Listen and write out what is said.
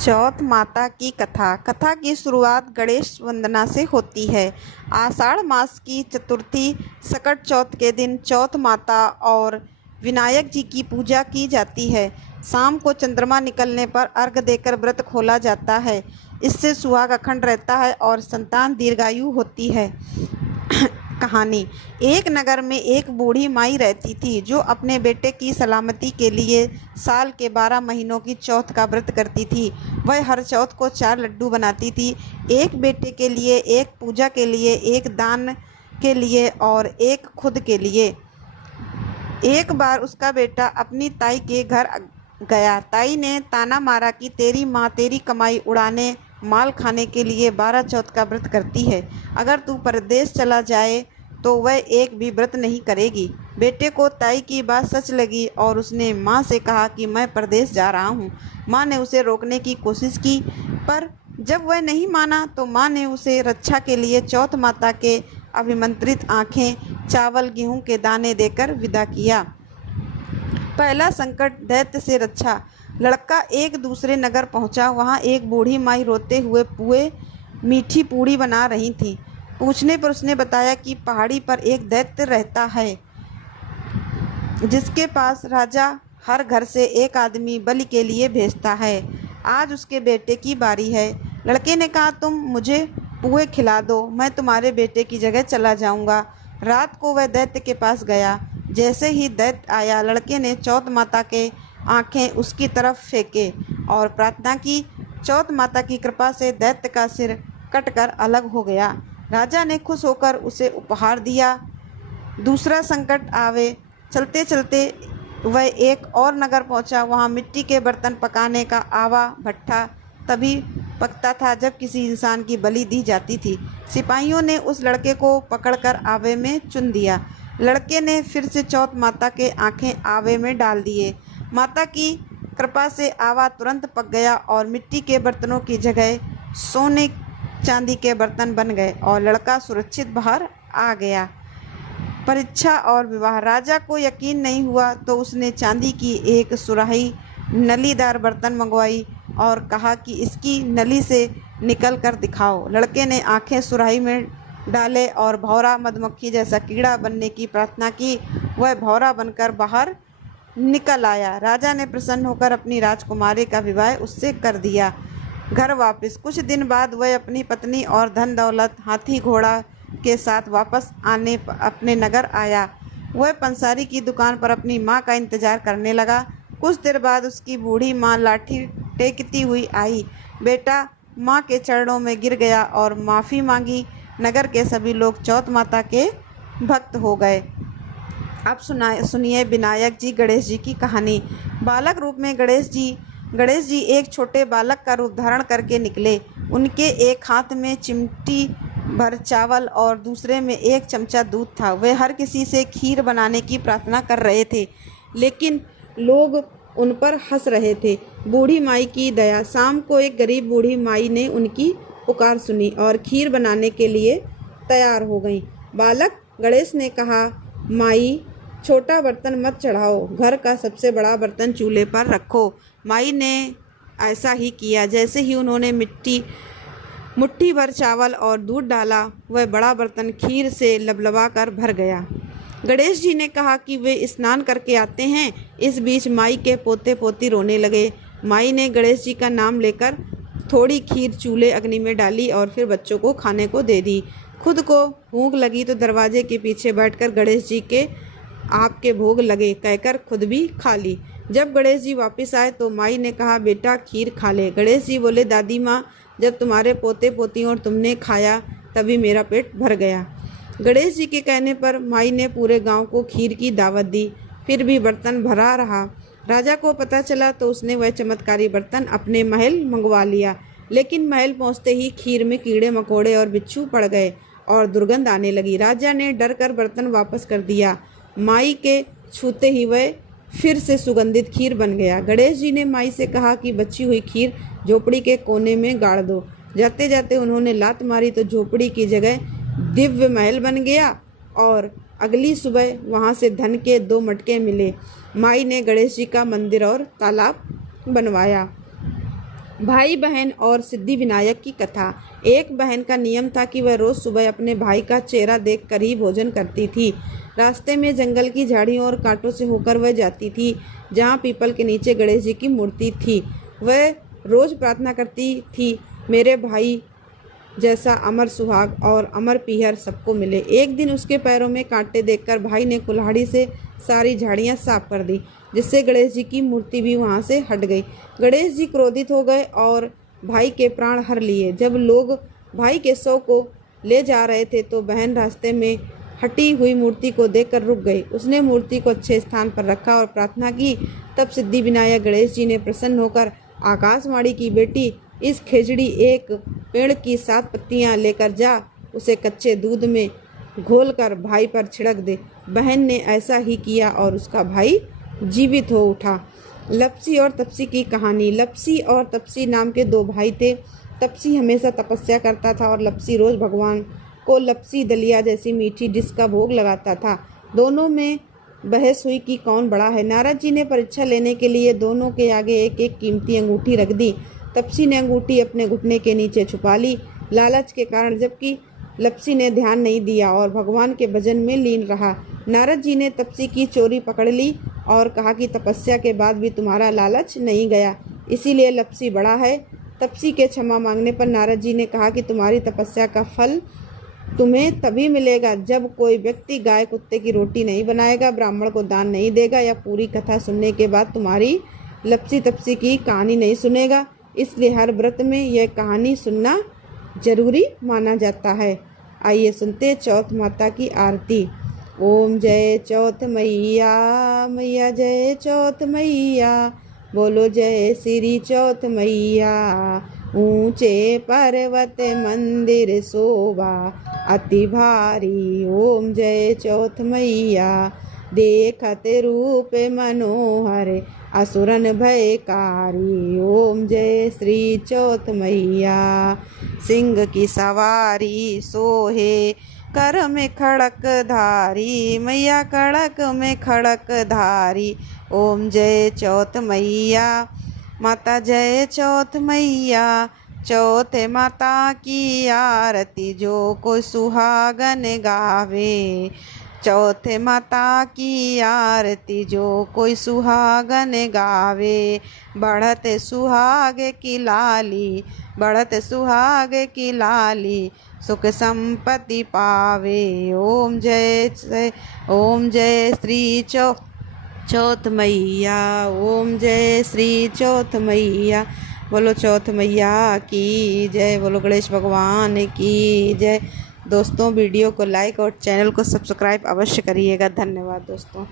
चौथ माता की कथा। कथा की शुरुआत गणेश वंदना से होती है। आषाढ़ मास की चतुर्थी सकट चौथ के दिन चौथ माता और विनायक जी की पूजा की जाती है। शाम को चंद्रमा निकलने पर अर्घ देकर व्रत खोला जाता है। इससे सुहाग अखंड रहता है और संतान दीर्घायु होती है। कहानी। एक नगर में एक बूढ़ी माई रहती थी जो अपने बेटे की सलामती के लिए साल के 12 महीनों की चौथ का व्रत करती थी। वह हर चौथ को 4 लड्डू बनाती थी, एक बेटे के लिए, एक पूजा के लिए, एक दान के लिए और एक खुद के लिए। एक बार उसका बेटा अपनी ताई के घर गया। ताई ने ताना मारा कि तेरी माँ तेरी कमाई उड़ाने, माल खाने के लिए 12 चौथ का व्रत करती है। अगर तू परदेश चला जाए तो वह एक भी व्रत नहीं करेगी। बेटे को ताई की बात सच लगी और उसने माँ से कहा कि मैं परदेश जा रहा हूँ। माँ ने उसे रोकने की कोशिश की, पर जब वह नहीं माना तो माँ ने उसे रक्षा के लिए चौथ माता के अभिमंत्रित आँखें, चावल, गेहूँ के दाने देकर विदा किया। पहला संकट, दैत्य से रक्षा। लड़का एक दूसरे नगर पहुंचा। वहां एक बूढ़ी माई रोते हुए पुए, मीठी पूड़ी बना रही थी। पूछने पर उसने बताया कि पहाड़ी पर एक दैत्य रहता है जिसके पास राजा हर घर से एक आदमी बलि के लिए भेजता है। आज उसके बेटे की बारी है। लड़के ने कहा, तुम मुझे पुए खिला दो, मैं तुम्हारे बेटे की जगह चला जाऊंगा। रात को वह दैत्य के पास गया। जैसे ही दैत्य आया, लड़के ने चौथ माता के आंखें उसकी तरफ फेंके और प्रार्थना की। चौथ माता की कृपा से दैत्य का सिर कटकर अलग हो गया। राजा ने खुश होकर उसे उपहार दिया। दूसरा संकट आवे। चलते चलते वह एक और नगर पहुंचा। वहां मिट्टी के बर्तन पकाने का आवा भट्ठा तभी पकता था जब किसी इंसान की बलि दी जाती थी। सिपाहियों ने उस लड़के को पकड़कर आवे में चुन दिया। लड़के ने फिर से चौथ माता के आंखें आवे में डाल दिए। माता की कृपा से आवा तुरंत पक गया और मिट्टी के बर्तनों की जगह सोने चांदी के बर्तन बन गए और लड़का सुरक्षित बाहर आ गया। परीक्षा और विवाह। राजा को यकीन नहीं हुआ तो उसने चांदी की एक सुराही नलीदार बर्तन मंगवाई और कहा कि इसकी नली से निकल कर दिखाओ। लड़के ने आंखें सुराही में डाले और भौरा मधुमक्खी जैसा कीड़ा बनने की प्रार्थना की। वह भौरा बनकर बाहर निकल आया। राजा ने प्रसन्न होकर अपनी राजकुमारी का विवाह उससे कर दिया। घर वापस। कुछ दिन बाद वह अपनी पत्नी और धन दौलत, हाथी घोड़ा के साथ वापस आने अपने नगर आया। वह पंसारी की दुकान पर अपनी माँ का इंतजार करने लगा। कुछ देर बाद उसकी बूढ़ी माँ लाठी टेकती हुई आई। बेटा माँ के चरणों में गिर गया और माफ़ी मांगी। नगर के सभी लोग चौथ माता के भक्त हो गए। अब सुनिए विनायक जी गणेश जी की कहानी। बालक रूप में गणेश जी एक छोटे बालक का रूप धारण करके निकले। उनके एक हाथ में चिमटी भर चावल और दूसरे में एक चमचा दूध था। वे हर किसी से खीर बनाने की प्रार्थना कर रहे थे, लेकिन लोग उन पर हंस रहे थे। बूढ़ी माई की दया। शाम को एक गरीब बूढ़ी माई ने उनकी पुकार सुनी और खीर बनाने के लिए तैयार हो गई। बालक गणेश ने कहा, माई छोटा बर्तन मत चढ़ाओ, घर का सबसे बड़ा बर्तन चूल्हे पर रखो। माई ने ऐसा ही किया। जैसे ही उन्होंने मुट्ठी भर चावल और दूध डाला, वह बड़ा बर्तन खीर से लबलबा कर भर गया। गणेश जी ने कहा कि वे स्नान करके आते हैं। इस बीच माई के पोते पोती रोने लगे। माई ने गणेश जी का नाम लेकर थोड़ी खीर चूल्हे अग्नि में डाली और फिर बच्चों को खाने को दे दी। खुद को भूख लगी तो दरवाजे के पीछे बैठकर गणेश जी के आपके भोग लगे कहकर खुद भी खा ली। जब गणेश जी वापस आए तो माई ने कहा, बेटा खीर खा ले। गणेश जी बोले, दादी माँ, जब तुम्हारे पोते पोतियों और तुमने खाया तभी मेरा पेट भर गया। गणेश जी के कहने पर माई ने पूरे गांव को खीर की दावत दी। फिर भी बर्तन भरा रहा। राजा को पता चला तो उसने वह चमत्कारी बर्तन अपने महल मंगवा लिया, लेकिन महल पहुंचते ही खीर में कीड़े मकोड़े और बिच्छू पड़ गए और दुर्गंध आने लगी। राजा ने डर कर बर्तन वापस कर दिया। माई के छूते ही वह फिर से सुगंधित खीर बन गया। गणेश जी ने माई से कहा कि बची हुई खीर झोपड़ी के कोने में गाड़ दो। जाते जाते उन्होंने लात मारी तो झोपड़ी की जगह दिव्य महल बन गया और अगली सुबह वहां से धन के 2 मटके मिले। माई ने गणेश जी का मंदिर और तालाब बनवाया। भाई बहन और सिद्धि विनायक की कथा। एक बहन का नियम था कि वह रोज सुबह अपने भाई का चेहरा देखकर ही भोजन करती थी। रास्ते में जंगल की झाड़ियों और कांटों से होकर वह जाती थी, जहाँ पीपल के नीचे गणेश जी की मूर्ति थी। वह रोज प्रार्थना करती थी, मेरे भाई जैसा अमर सुहाग और अमर पीहर सबको मिले। एक दिन उसके पैरों में कांटे देखकर भाई ने कुल्हाड़ी से सारी झाड़ियाँ साफ कर दी, जिससे गणेश जी की मूर्ति भी वहाँ से हट गई। गणेश जी क्रोधित हो गए और भाई के प्राण हर लिए। जब लोग भाई के शव को ले जा रहे थे तो बहन रास्ते में हटी हुई मूर्ति को देखकर रुक गई। उसने मूर्ति को अच्छे स्थान पर रखा और प्रार्थना की। तब सिद्धि विनायक गणेश जी ने प्रसन्न होकर आकाशवाणी की, बेटी इस खिचड़ी एक पेड़ की 7 पत्तियां लेकर जा, उसे कच्चे दूध में घोलकर भाई पर छिड़क दे। बहन ने ऐसा ही किया और उसका भाई जीवित हो उठा। लपसी और तपसी की कहानी। लपसी और तपसी नाम के 2 भाई थे। तपसी हमेशा तपस्या करता था और लपसी रोज भगवान को लपसी दलिया जैसी मीठी डिश का भोग लगाता था। दोनों में बहस हुई कि कौन बड़ा है। नारद जी ने परीक्षा लेने के लिए दोनों के आगे एक एक कीमती अंगूठी रख दी। तपसी ने अंगूठी अपने घुटने के नीचे छुपा ली, लालच के कारण, जबकि लपसी ने ध्यान नहीं दिया और भगवान के भजन में लीन रहा। नारद जी ने तपसी की चोरी पकड़ ली और कहा कि तपस्या के बाद भी तुम्हारा लालच नहीं गया, इसीलिए लपसी बड़ा है। तपसी के क्षमा मांगने पर नारद जी ने कहा कि तुम्हारी तपस्या का फल तुम्हें तभी मिलेगा जब कोई व्यक्ति गाय कुत्ते की रोटी नहीं बनाएगा, ब्राह्मण को दान नहीं देगा या पूरी कथा सुनने के बाद तुम्हारी लपसी तपसी की कहानी नहीं सुनेगा। इसलिए हर व्रत में यह कहानी सुनना जरूरी माना जाता है। आइए सुनते चौथ माता की आरती। ओम जय चौथ मैया, मैया जय चौथ मैया, बोलो जय श्री चौथ मैया। ऊंचे पर्वत मंदिर शोभा अति भारी, ओम जय चौथ मैया। देखत रूप मनोहर असुरन भयकारी, ओम जय श्री चौथ मैया। सिंह की सवारी सोहे कर में खड़क धारी, मैया कड़क में खड़क धारी, ओम जय चौथ मैया। माता जय चौथ मैया, चौथ माता की आरती जो कोई सुहागन गावे। चौथे माता की आरती जो कोई सुहागन गावे। बढ़त सुहाग की लाली, बढ़त सुहाग की लाली, सुख संपत्ति पावे। ओम जय श्री चौथ मैया, ओम जय श्री चौथ मैया। बोलो चौथ मैया की जय, बोलो गणेश भगवान की जय। दोस्तों वीडियो को लाइक और चैनल को सब्सक्राइब अवश्य करिएगा। धन्यवाद दोस्तों।